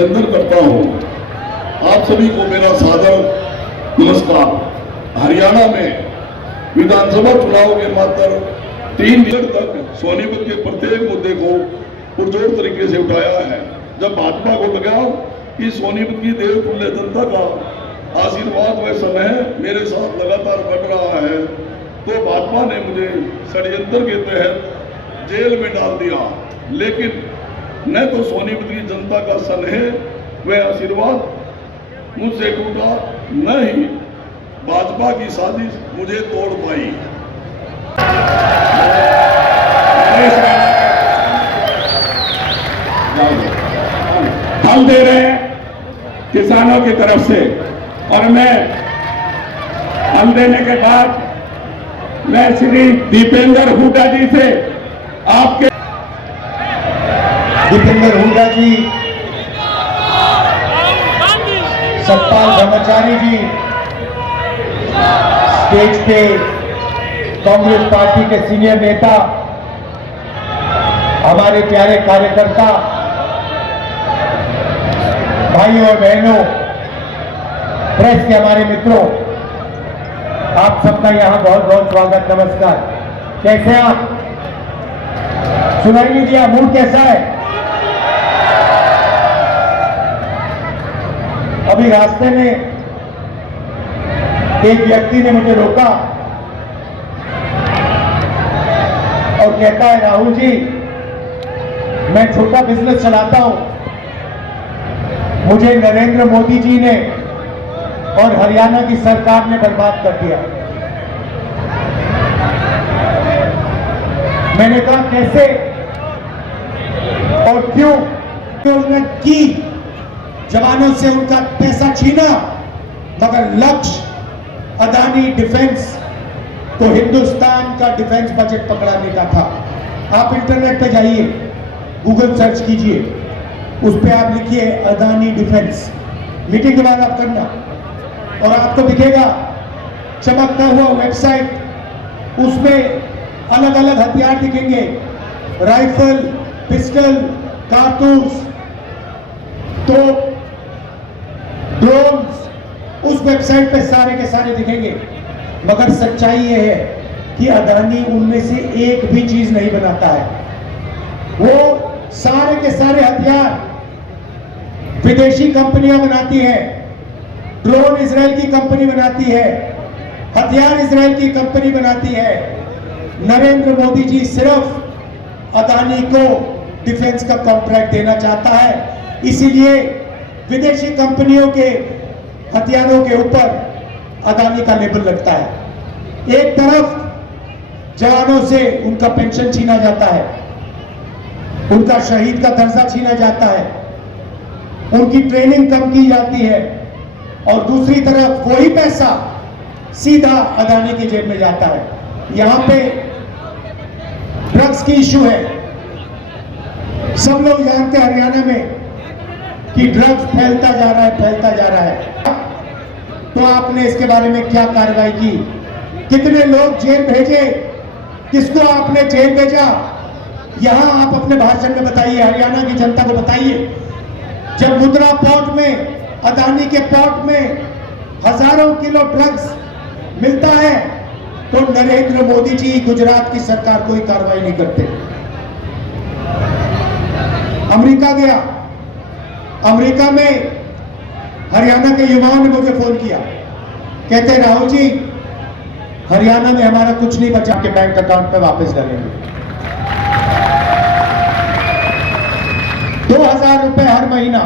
अभिनंदन करता हूं। आप सभी को मेरा सादर नमस्कार। हरियाणा में विधानसभा चुनाव के मात्र 3 दिन तक सोनीपत के प्रत्येक मुद्दे को पुरजोर तरीके से उठाया है। जब भाजपा को लगा कि सोनीपत की देवतुल्य जनता का आशीर्वाद व स्नेह मेरे साथ लगातार बढ़ रहा है, तो भाजपा ने मुझे षड्यंत्र के तहत जेल में डाल दिया। लेकिन न तो सोनीपत की जनता का स्नेह व आशीर्वाद मुझसे टूटा, न ही भाजपा की साजिश मुझे तोड़ पाई। हम दे रहे हैं किसानों की तरफ से, और मैं हम देने के बाद मैं श्री दीपेंद्र हुड्डा जी से आपके दीपेंद्र हुड्डा जी, सतपाल ब्रह्मचारी जी, स्टेज पे कांग्रेस पार्टी के सीनियर नेता, हमारे प्यारे कार्यकर्ता, भाइयों और बहनों, प्रेस के हमारे मित्रों, आप सबका यहां बहुत बहुत स्वागत, नमस्कार। कैसे हैं आप? सुनाई नहीं दिया, मूड कैसा है? अभी रास्ते में एक व्यक्ति ने मुझे रोका और कहता है, राहुल जी, मैं छोटा बिजनेस चलाता हूं, मुझे नरेंद्र मोदी जी ने और हरियाणा की सरकार ने बर्बाद कर दिया। मैंने कहा कैसे और क्यों? उन्होंने की जवानों से उनका पैसा छीना, मगर लक्ष्य अदानी डिफेंस तो हिंदुस्तान का डिफेंस बजट पकड़ाने का था। आप इंटरनेट पे जाइए, गूगल सर्च कीजिए, उस पे आप लिखिए अदानी डिफेंस, मीटिंग के बाद आप करना, और आपको दिखेगा चमकता हुआ वेबसाइट, उसमें अलग अलग हथियार दिखेंगे, राइफल, पिस्टल, कारतूस, तो ड्रोन्स, उस वेबसाइट पे सारे के सारे दिखेंगे। मगर सच्चाई यह है कि अदानी उनमें से एक भी चीज नहीं बनाता है। वो सारे के सारे हथियार विदेशी कंपनियां बनाती हैं, ड्रोन इजराइल की कंपनी बनाती है, हथियार इजराइल की कंपनी बनाती है। नरेंद्र मोदी जी सिर्फ अदानी को डिफेंस का कॉन्ट्रैक्ट देना चाहता है, इसीलिए विदेशी कंपनियों के हथियारों के ऊपर अदानी का लेबल लगता है। एक तरफ जवानों से उनका पेंशन छीना जाता है, उनका शहीद का दर्जा छीना जाता है, उनकी ट्रेनिंग कम की जाती है, और दूसरी तरफ वही पैसा सीधा अदानी की जेब में जाता है। यहां पे ड्रग्स की इशू है। सब लोग जानते हैं हरियाणा में कि ड्रग्स फैलता जा रहा है, फैलता जा रहा है। तो आपने इसके बारे में क्या कार्रवाई की? कितने लोग जेल भेजे? किसको आपने जेल भेजा? यहां आप अपने भाषण में बताइए, हरियाणा की जनता को बताइए। जब मुद्रा पोर्ट में, अदानी के पोर्ट में हजारों किलो ड्रग्स मिलता है, तो नरेंद्र मोदी जी, गुजरात की सरकार कोई कार्रवाई नहीं करते। अमेरिका गया, अमेरिका में हरियाणा के युवाओं ने मुझे फोन किया, कहते राहुल जी, हरियाणा में हमारा कुछ नहीं बचा, के बैंक अकाउंट पे वापस डालेंगे। 2000 रुपए हर महीना,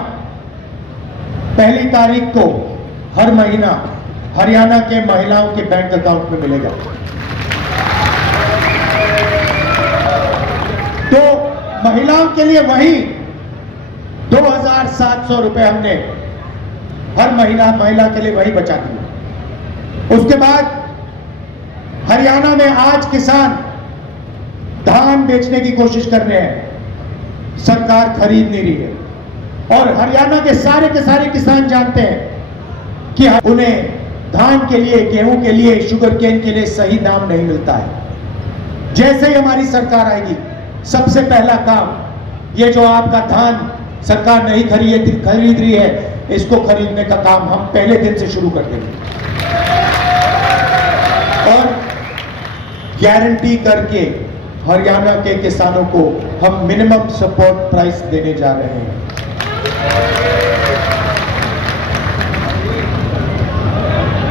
पहली तारीख को हर महीना हरियाणा के महिलाओं के बैंक अकाउंट में मिलेगा। तो महिलाओं के लिए वही 2700 रुपए हमने हर महिला के लिए वही बचा दिया। उसके बाद हरियाणा में आज किसान धान बेचने की कोशिश कर रहे हैं, सरकार खरीद नहीं रही है, और हरियाणा के सारे किसान जानते हैं कि उन्हें धान के लिए, गेहूं के लिए, शुगर केन के लिए सही दाम नहीं मिलता है। जैसे ही हमारी सरकार आएगी, सबसे पहला काम ये जो आपका धान सरकार नहीं खरीद रही है, इसको खरीदने का काम हम पहले दिन से शुरू कर देंगे और गारंटी करके हरियाणा के किसानों को हम मिनिमम सपोर्ट प्राइस देने जा रहे हैं।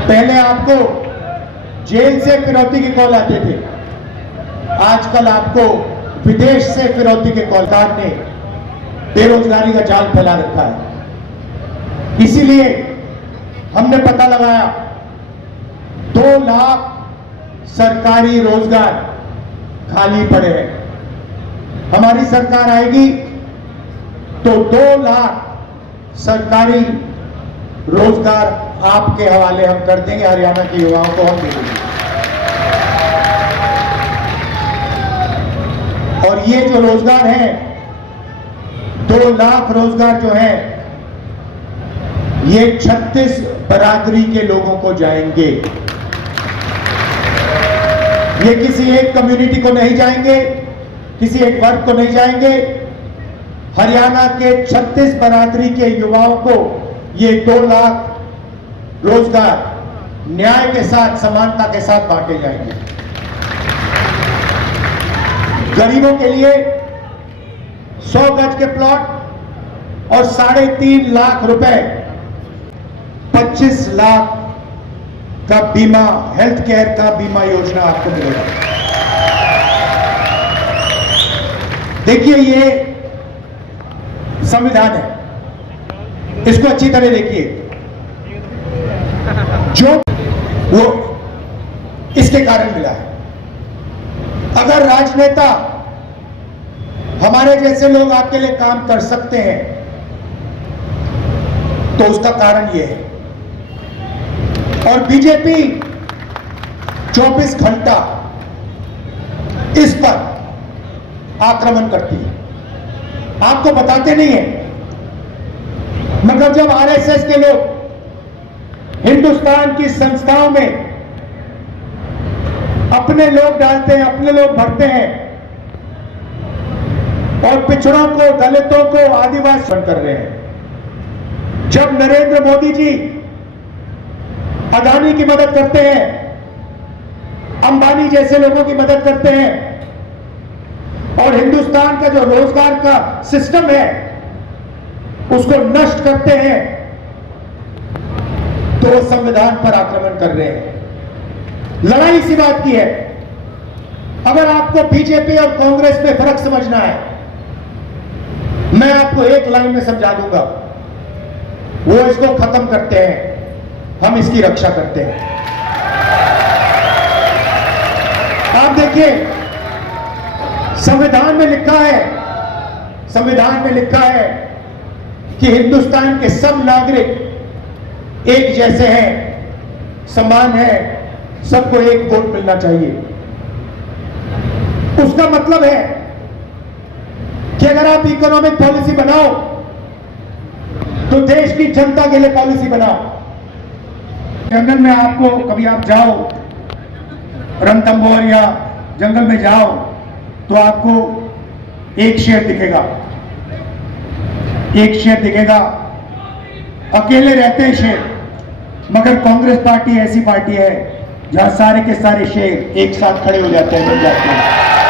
पहले आपको जेल से फिरौती के कॉल आते थे, आजकल आपको विदेश से फिरौती के कॉल। सरकार ने बेरोजगारी का जाल फैला रखा है, इसीलिए हमने पता लगाया 2 लाख सरकारी रोजगार खाली पड़े हैं। हमारी सरकार आएगी तो 2 लाख सरकारी रोजगार आपके हवाले हम कर देंगे, हरियाणा के युवाओं को हम दे देंगे। और ये जो रोजगार है 2 लाख रोजगार जो है ये 36 बरादरी के लोगों को जाएंगे। ये किसी एक कम्युनिटी को नहीं जाएंगे, किसी एक वर्ग को नहीं जाएंगे। हरियाणा के 36 बरादरी के युवाओं को ये 2 लाख रोजगार न्याय के साथ, समानता के साथ बांटे जाएंगे। गरीबों के लिए 100 गज के प्लॉट और 3.5 लाख रुपए, 25 लाख का बीमा, हेल्थ केयर का बीमा योजना आपको मिलेगा। देखिए ये संविधान है, इसको अच्छी तरह देखिए। जो वो इसके कारण मिला है। अगर राजनेता, हमारे जैसे लोग आपके लिए काम कर सकते हैं तो उसका कारण ये है। और बीजेपी 24 घंटा इस पर आक्रमण करती है, आपको बताते नहीं है। मगर जब आरएसएस के लोग हिंदुस्तान की संस्थाओं में अपने लोग डालते हैं, अपने लोग भरते हैं और पिछड़ों को, दलितों को, आदिवासी कर रहे हैं। जब नरेंद्र मोदी जी अदानी की मदद करते हैं, अंबानी जैसे लोगों की मदद करते हैं और हिंदुस्तान का जो रोजगार का सिस्टम है उसको नष्ट करते हैं, तो संविधान पर आक्रमण कर रहे हैं। लड़ाई इसी बात की है। अगर आपको बीजेपी और कांग्रेस में फर्क समझना है, मैं आपको एक लाइन में समझा दूंगा। वो इसको खत्म करते हैं, हम इसकी रक्षा करते हैं। आप देखिए संविधान में लिखा है, संविधान में लिखा है कि हिंदुस्तान के सब नागरिक एक जैसे हैं, समान हैं, सबको एक वोट मिलना चाहिए। उसका मतलब है कि अगर आप इकोनॉमिक पॉलिसी बनाओ तो देश की जनता के लिए पॉलिसी बनाओ। जंगल में आपको कभी आप जाओ, रणथंभौर या जंगल में जाओ तो आपको एक शेर दिखेगा, एक शेर दिखेगा, अकेले रहते हैं शेर। मगर कांग्रेस पार्टी ऐसी पार्टी है जहां सारे के सारे शेर एक साथ खड़े हो जाते हैं, बन जाते हैं।